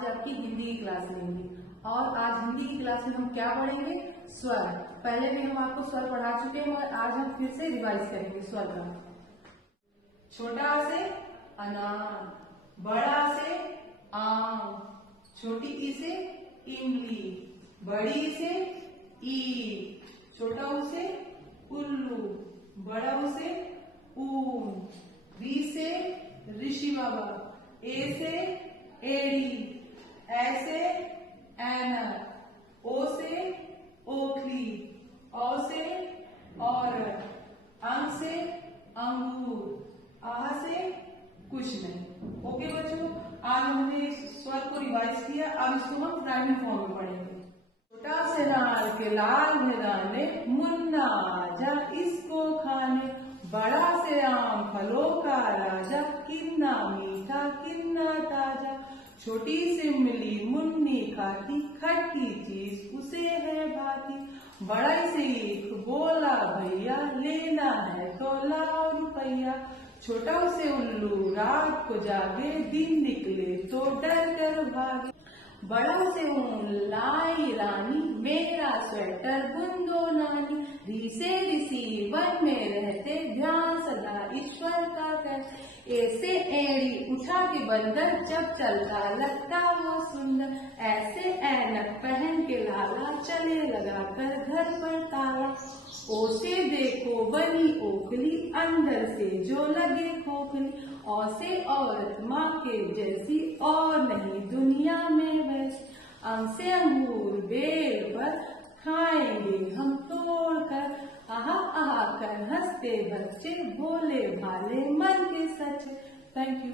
आज आपकी हिंदी की क्लास लेंगे और आज हिंदी की क्लास में हम क्या पढ़ेंगे? स्वर। पहले भी हम आपको स्वर पढ़ा चुके हैं और आज हम फिर से रिवाइज करेंगे स्वर का। छोटा से अनार, बड़ा से आम, छोटी ई से इमली, बड़ी ई से ईट, छोटा ऊ से उल्लू, बड़ा ऊ से ऊन, री से ऋषि बाबा, ए से एड़ी, ए से ऐनक, ओ से ओखली, औ से औरत, अंग से अंगूर, आह से कुछ नहीं। ओके बच्चों, आज हमने इस स्वर को रिवाइज किया। अब इसको हम राइमिंग फॉर्म में पढ़ेंगे। छोटा से नार के लाल भेदाने, मुन्ना आजा इसको खाने, बड़ा से आम फलों का राजा, किन्ना मीठा किन्ना ताजा, छोटी सी इमली मुन्नी खाती, खट्टी चीज उसे है भाती, बड़ा से ईख बोला भैया, लेना है तो लाओ रुपैया, छोटा से उल्लू रात को जागे, दिन निकले तो डर कर भागे, बड़ा से ऊन लाई रानी, मेरा स्वेटर बुन दो नानी, री से ऋषि वन में रहते, ध्यान सदा ईश्वर का कर, ए से एड़ी उठा के बंदर, जब चलता लगता वो सुंदर, ऐसे ऐनक पहन के लाला, चले लगा कर घर पर ताला, ओ से देखो बनी ओखली, अंदर से जो लगे खोखली, औ से औरत माँ के जैसी, और नहीं दुनिया में वैसी, अंग से अंगूर बेल पर, खाएंगे हम तोड़ कर, आहा आहा कर हंसते बच्चे, भोले भाले मन के सच्चे। Thank you.